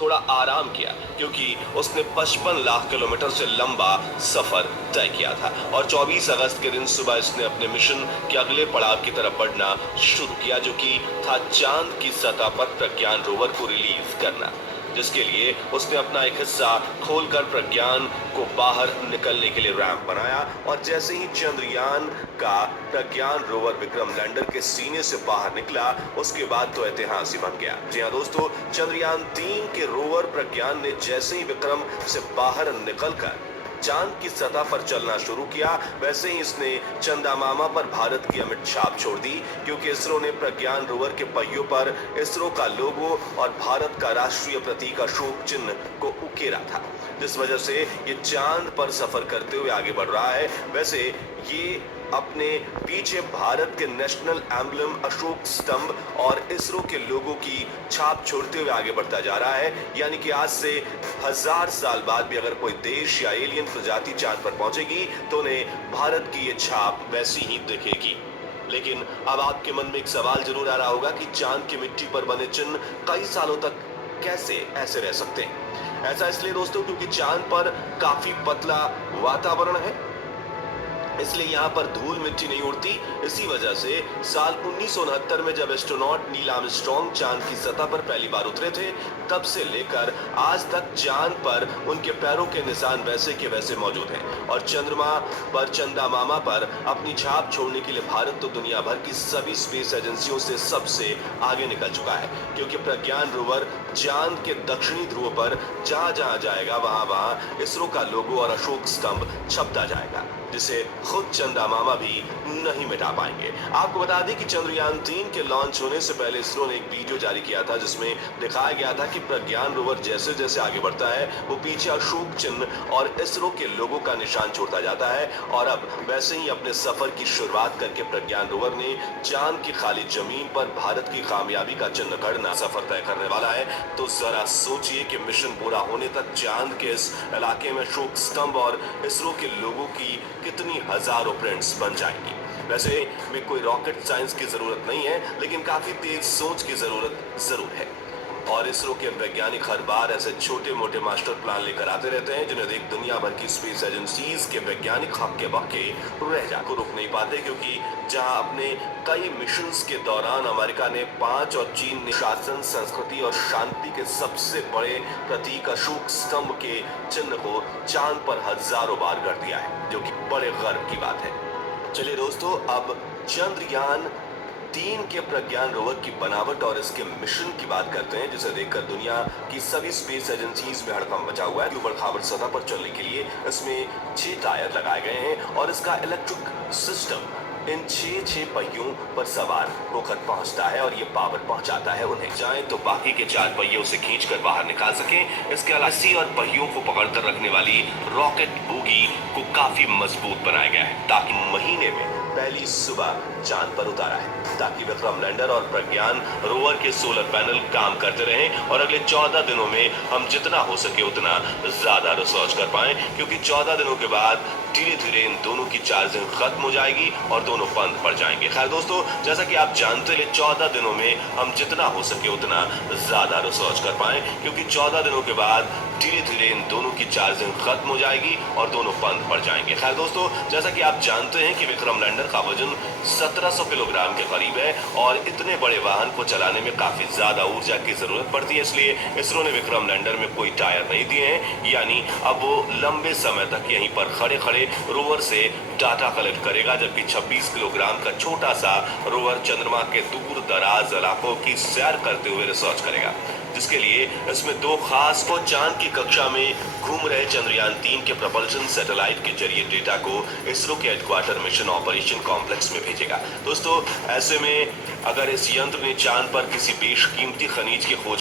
थोड़ा आराम किया, क्योंकि उसने 55 लाख किलोमीटर से लंबा सफर तय किया था और 24 अगस्त के दिन सुबह इसने अपने मिशन के अगले पड़ाव की तरफ बढ़ना शुरू किया, जो कि था चांद की सतह पर प्रज्ञान रोवर को रिलीज करना, जिसके लिए उसने अपना एक हिस्सा खोलकर प्रज्ञान को बाहर निकलने के लिए रैंप बनाया। और जैसे ही चंद्रयान का प्रज्ञान रोवर विक्रम लैंडर के सीने से बाहर निकला, उसके बाद तो इतिहास ही बन गया। जी हाँ दोस्तों, चंद्रयान 3 के रोवर प्रज्ञान ने जैसे ही विक्रम से बाहर निकलकर चांद की सतह पर चलना शुरू किया, वैसे ही इसने चंदा मामा पर भारत की अमिट छाप छोड़ दी, क्योंकि इसरो ने प्रज्ञान रोवर के पहियों पर इसरो का लोगो और भारत का राष्ट्रीय प्रतीक अशोक चिन्ह को उकेरा था, जिस वजह से ये चांद पर सफर करते हुए आगे बढ़ रहा है। वैसे ये अपने पीछे भारत के नेशनल एम्बलम अशोक स्तंभ और इसरो के लोगों की छाप छोड़ते हुए आगे बढ़ता जा रहा है। यानी कि आज से 1000 साल बाद भी अगर कोई देश या एलियन प्रजाति चांद पर पहुंचेगी तो उन्हें भारत की ये छाप वैसी ही दिखेगी। लेकिन अब आपके मन में एक सवाल जरूर आ रहा होगा कि चांद की मिट्टी पर बने चिन्ह कई सालों तक कैसे ऐसे रह सकते हैं। ऐसा इसलिए दोस्तों क्योंकि चांद पर काफी पतला वातावरण है, इसलिए यहाँ पर धूल मिट्टी नहीं उड़ती। इसी वजह से साल 1969 में जब एस्ट्रोनॉट नील आर्मस्ट्रांग चांद की सतह पर पहली बार उतरे थे, तब से लेकर आज तक चांद पर उनके पैरों के निशान वैसे के वैसे मौजूद हैं। और चंद्रमा पर चंदा मामा पर अपनी छाप छोड़ने के लिए भारत तो दुनिया भर की सभी स्पेस एजेंसियों से सबसे आगे निकल चुका है, क्योंकि प्रज्ञान रोवर चांद के दक्षिणी ध्रुव पर जहां जहां जाएगा वहां वहां इसरो का लोगो और अशोक स्तंभ छपता जाएगा, जिसे खुद चंदा मामा भी नहीं मिटा पाएंगे। आपको बता दें कि चंद्रयान 3 के लॉन्च होने से पहले इसरो ने एक वीडियो जारी किया था, जिसमें दिखाया गया था कि प्रज्ञान रोवर जैसे जैसे आगे बढ़ता है वो पीछे अशोक चिन्ह और इसरो के लोगो का निशान छोड़ता जाता है। और अब वैसे ही अपने सफर की शुरुआत करके प्रज्ञान रोवर ने चांद की खाली जमीन पर भारत की कामयाबी का चिन्ह गढ़ना सफर तय करने वाला है। तो जरा सोचिए कि मिशन पूरा होने तक चांद के इस इलाके में अशोक स्तंभ और इसरो के लोगों की कितनी हजारों प्रिंट्स बन जाएंगी। वैसे में कोई रॉकेट साइंस की जरूरत नहीं है, लेकिन काफी तेज सोच की जरूरत जरूर है। और इसरो के वैज्ञानिक हर बार ऐसे छोटे मोटे मास्टर प्लान लेकर आते रहते हैं, जिन्हें देख दुनिया भर की स्पेस एजेंसीज के वैज्ञानिक हक्के बक्के रह जाकर रुक नहीं पाते, क्योंकि जहां अपने कई मिशंस के दौरान अमेरिका ने 5 और चीन ने शासन, संस्कृति और शांति के सबसे बड़े प्रतीक अशोक स्तंभ के चिन्ह को चांद पर हजारों बार कर दिया है, जो कि बड़े गर्व की बात है। चलिए दोस्तों, अब चंद्रयान 3 के प्रज्ञान रोवर की बनावट और इसके मिशन की बात करते हैं, जिसे देखकर दुनिया की सभी स्पेस एजेंसीज में हड़कंप मचा हुआ है। ऊबड़ खाबड़ सतह पर चलने के लिए इसमें 6 टायर लगाए गए हैं और इसका इलेक्ट्रिक सिस्टम इन 6 पहियों पर सवार होकर पहुंचता है और ये पावर पहुंचाता है उन्हें, चाहे तो बाकी के 4 पहिए उसे खींचकर बाहर निकाल सकें। इसके अलावा रस्सी और पहियों को पकड़कर रखने वाली रॉकेट बोगी को काफी मजबूत बनाया गया है, ताकि महीने में पहली सुबह चांद पर उतारा है, ताकि विक्रम लैंडर और प्रज्ञान रोवर के सोलर पैनल काम करते रहें और अगले 14 दिनों में हम जितना हो सके उतना ज्यादा रिसर्च कर पाएं, क्योंकि 14 दिनों के बाद धीरे धीरे इन दोनों की चार्जिंग खत्म हो जाएगी और दोनों बंद पड़ जाएंगे। खैर दोस्तों, जैसा कि आप जानते हैं 14 दिनों में हम जितना हो सके उतना ज्यादा रिसर्च कर पाएं, क्योंकि 14 दिनों के बाद धीरे धीरे इन दोनों की चार्जिंग खत्म हो जाएगी और दोनों बंद पड़ जाएंगे। खैर दोस्तों, जैसा कि आप जानते हैं कि विक्रम लैंडर का वजन 1700 किलोग्राम के करीब है और इतने बड़े वाहन को चलाने में काफी ज्यादा ऊर्जा की जरूरत पड़ती है, इसलिए इसरो ने विक्रम लैंडर में कोई टायर नहीं दिए हैं। यानी अब वो लंबे समय तक यहीं पर खड़े खड़े रोवर से डाटा कलेक्ट करेगा, जबकि 26 किलोग्राम का छोटा सा रोवर चंद्रमा के दूर दराज इलाकों की सैर करते हुए रिसर्च करेगा, जिसके लिए इसमें 2 खास को चांद की कक्षा में घूम रहे चंद्रयान 3 के propulsion सैटेलाइट के जरिए डेटा को इसरो के हेडक्वार्टर मिशन ऑपरेशन कॉम्प्लेक्स में भेजेगा। दोस्तों, ऐसे में अगर इस यंत्र ने चांद पर किसी बेशकीमती खनिज की खोज